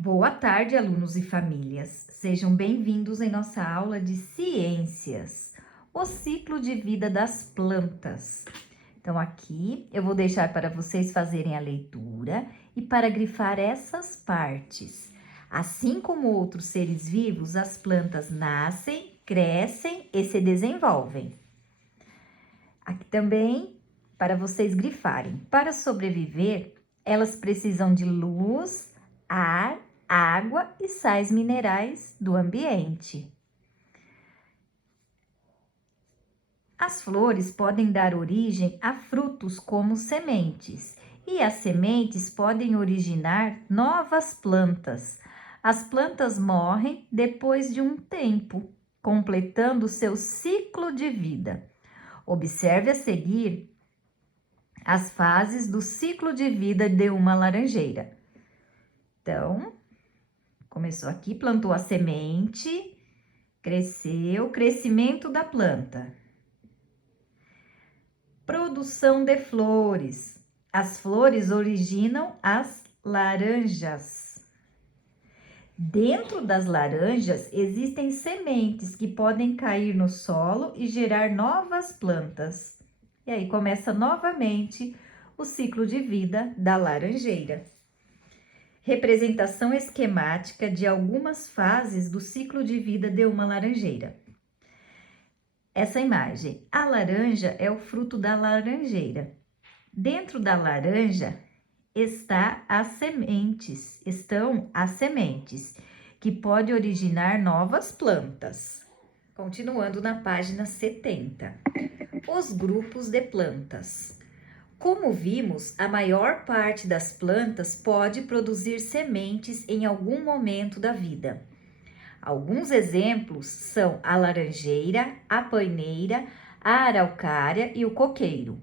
Boa tarde, alunos e famílias. Sejam bem-vindos em nossa aula de ciências, o ciclo de vida das plantas. Então, aqui eu vou deixar para vocês fazerem a leitura e para grifar essas partes. Assim como outros seres vivos, as plantas nascem, crescem e se desenvolvem. Aqui também para vocês grifarem. Para sobreviver, elas precisam de luz, ar, água e sais minerais do ambiente. As flores podem dar origem a frutos como sementes, e as sementes podem originar novas plantas. As plantas morrem depois de um tempo, completando seu ciclo de vida. Observe a seguir as fases do ciclo de vida de uma laranjeira. Então, começou aqui, plantou a semente, cresceu, crescimento da planta. Produção de flores. As flores originam as laranjas. Dentro das laranjas existem sementes que podem cair no solo e gerar novas plantas. E aí começa novamente o ciclo de vida da laranjeira. Representação esquemática de algumas fases do ciclo de vida de uma laranjeira. Essa imagem, a laranja é o fruto da laranjeira. Dentro da laranja estão as sementes, que pode originar novas plantas. Continuando na página 70. Os grupos de plantas. Como vimos, a maior parte das plantas pode produzir sementes em algum momento da vida. Alguns exemplos são a laranjeira, a paineira, a araucária e o coqueiro.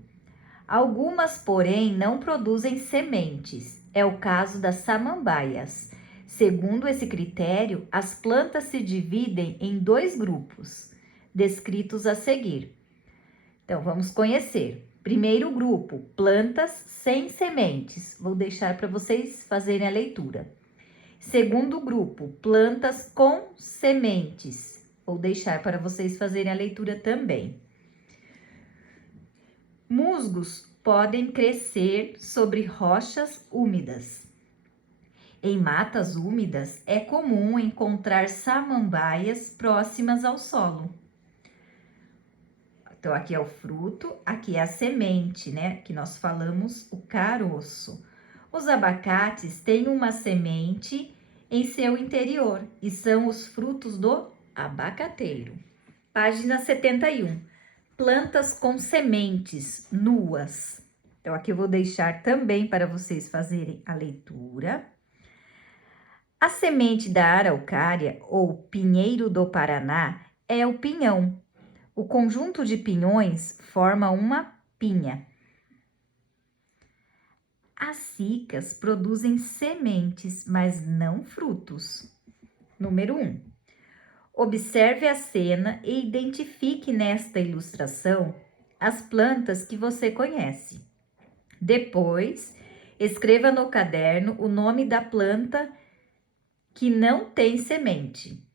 Algumas, porém, não produzem sementes. É o caso das samambaias. Segundo esse critério, as plantas se dividem em dois grupos, descritos a seguir. Então, vamos conhecer. Primeiro grupo, plantas sem sementes. Vou deixar para vocês fazerem a leitura. Segundo grupo, plantas com sementes. Vou deixar para vocês fazerem a leitura também. Musgos podem crescer sobre rochas úmidas. Em matas úmidas, é comum encontrar samambaias próximas ao solo. Então, aqui é o fruto, aqui é a semente, né? Que nós falamos o caroço. Os abacates têm uma semente em seu interior e são os frutos do abacateiro. Página 71. Plantas com sementes nuas. Então, aqui eu vou deixar também para vocês fazerem a leitura. A semente da araucária ou pinheiro do Paraná é o pinhão. O conjunto de pinhões forma uma pinha. As cicas produzem sementes, mas não frutos. Número 1. Observe a cena e identifique nesta ilustração as plantas que você conhece. Depois, escreva no caderno o nome da planta que não tem semente.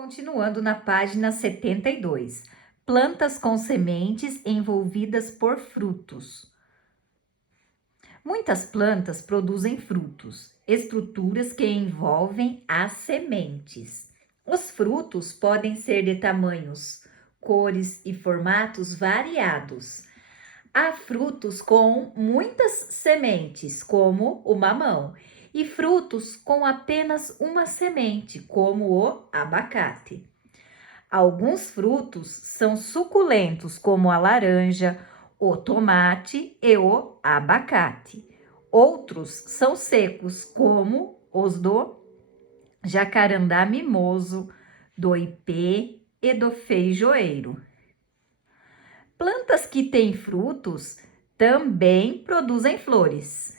Continuando na página 72. Plantas com sementes envolvidas por frutos. Muitas plantas produzem frutos, estruturas que envolvem as sementes. Os frutos podem ser de tamanhos, cores e formatos variados. Há frutos com muitas sementes, como o mamão, e frutos com apenas uma semente, como o abacate. Alguns frutos são suculentos, como a laranja, o tomate e o abacate. Outros são secos, como os do jacarandá mimoso, do ipê e do feijoeiro. Plantas que têm frutos também produzem flores.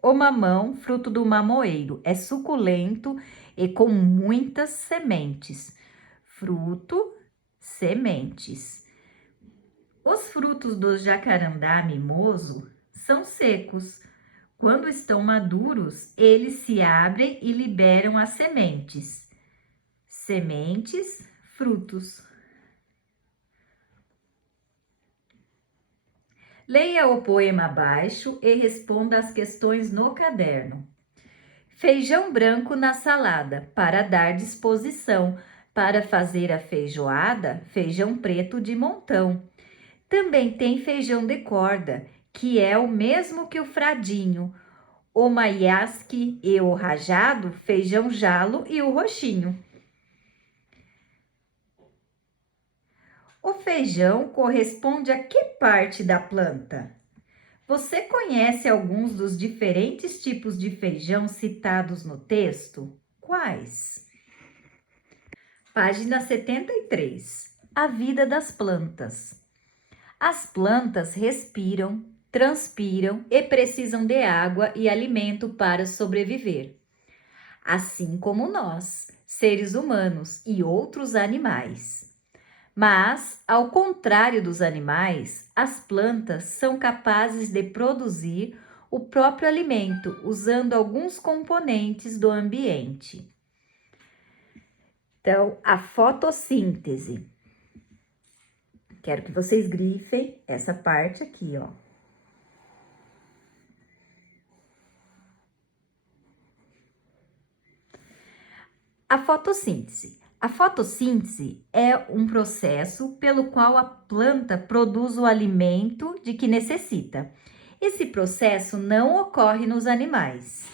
O mamão, fruto do mamoeiro, é suculento e com muitas sementes. Fruto, sementes. Os frutos do jacarandá mimoso são secos, Quando estão maduros, eles se abrem e liberam as sementes. Sementes, frutos. Leia o poema abaixo e responda as questões no caderno. Feijão branco na salada, para dar disposição. Para fazer a feijoada, feijão preto de montão. Também tem feijão de corda, que é o mesmo que o fradinho, o maiasque e o rajado, feijão jalo e o roxinho. O feijão corresponde a que parte da planta? Você conhece alguns dos diferentes tipos de feijão citados no texto? Quais? Página 73. A vida das plantas. As plantas respiram, transpiram e precisam de água e alimento para sobreviver. Assim como nós, seres humanos e outros animais. Mas, ao contrário dos animais, as plantas são capazes de produzir o próprio alimento usando alguns componentes do ambiente. Então, a fotossíntese. Quero que vocês grifem essa parte aqui, ó. A fotossíntese. A fotossíntese é um processo pelo qual a planta produz o alimento de que necessita. Esse processo não ocorre nos animais.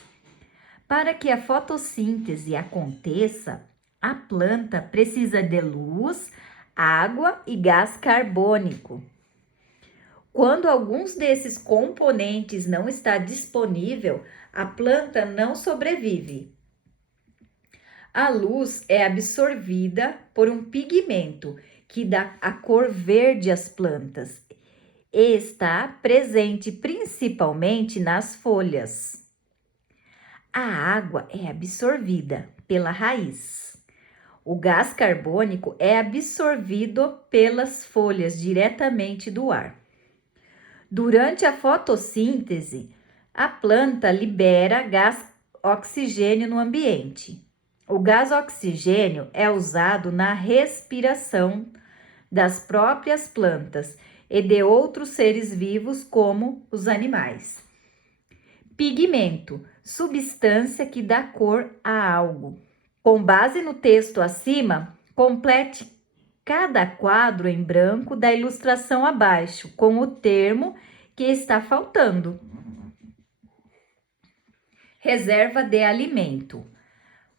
Para que a fotossíntese aconteça, a planta precisa de luz, água e gás carbônico. Quando alguns desses componentes não está disponível, a planta não sobrevive. A luz é absorvida por um pigmento que dá a cor verde às plantas e está presente principalmente nas folhas. A água é absorvida pela raiz. O gás carbônico é absorvido pelas folhas diretamente do ar. Durante a fotossíntese, a planta libera gás oxigênio no ambiente. O gás oxigênio é usado na respiração das próprias plantas e de outros seres vivos, como os animais. Pigmento, substância que dá cor a algo. Com base no texto acima, complete cada quadro em branco da ilustração abaixo com o termo que está faltando. Reserva de alimento.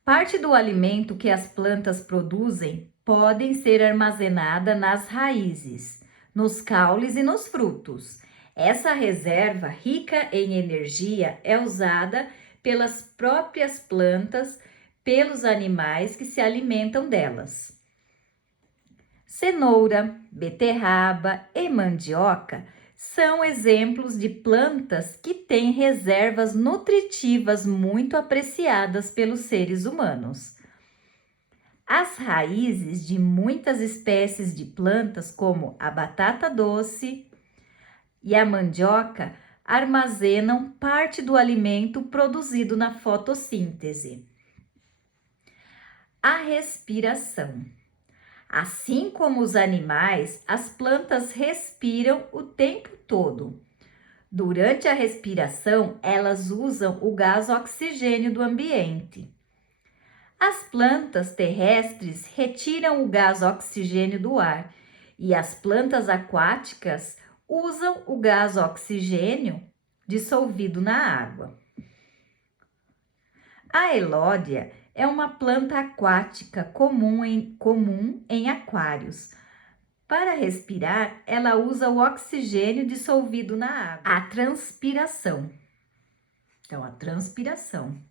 Parte do alimento que as plantas produzem podem ser armazenada nas raízes, nos caules e nos frutos. Essa reserva rica em energia é usada pelas próprias plantas, pelos animais que se alimentam delas. Cenoura, beterraba e mandioca são exemplos de plantas que têm reservas nutritivas muito apreciadas pelos seres humanos. As raízes de muitas espécies de plantas, como a batata doce e a mandioca, armazenam parte do alimento produzido na fotossíntese. A respiração. Assim como os animais, as plantas respiram o tempo todo. Durante a respiração, elas usam o gás oxigênio do ambiente. As plantas terrestres retiram o gás oxigênio do ar e as plantas aquáticas usam o gás oxigênio dissolvido na água. A elódia é uma planta aquática comum em aquários. Para respirar, ela usa o oxigênio dissolvido na água. A transpiração. Então, a transpiração.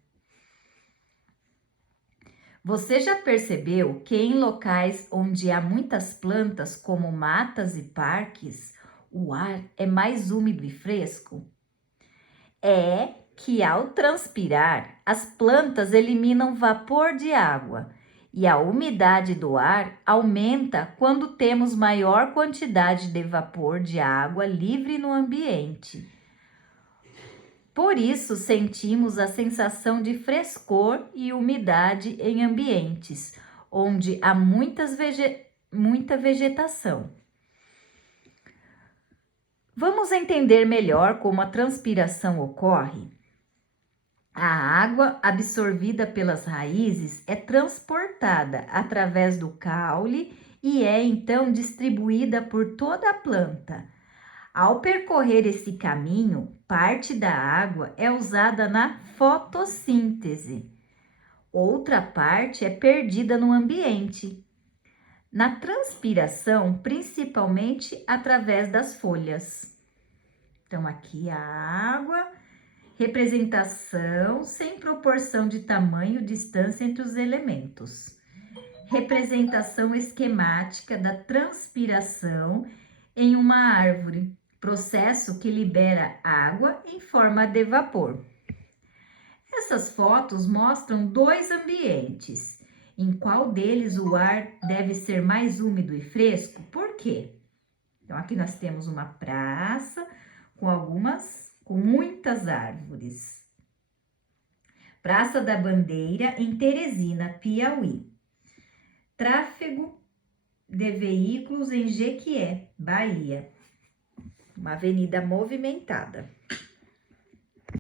Você já percebeu que em locais onde há muitas plantas, como matas e parques, o ar é mais úmido e fresco? É que ao transpirar, as plantas eliminam vapor de água e a umidade do ar aumenta quando temos maior quantidade de vapor de água livre no ambiente. Por isso, sentimos a sensação de frescor e umidade em ambientes onde há muita vegetação. Vamos entender melhor como a transpiração ocorre? A água absorvida pelas raízes é transportada através do caule e é então distribuída por toda a planta. Ao percorrer esse caminho, parte da água é usada na fotossíntese. Outra parte é perdida no ambiente. Na transpiração, principalmente através das folhas. Então, aqui a água, representação sem proporção de tamanho e distância entre os elementos. Representação esquemática da transpiração em uma árvore, processo que libera água em forma de vapor. Essas fotos mostram dois ambientes. Em qual deles o ar deve ser mais úmido e fresco? Por quê? Então, aqui nós temos uma praça com muitas árvores. Praça da Bandeira, em Teresina, Piauí. Tráfego de veículos em Jequié, Bahia. Uma avenida movimentada.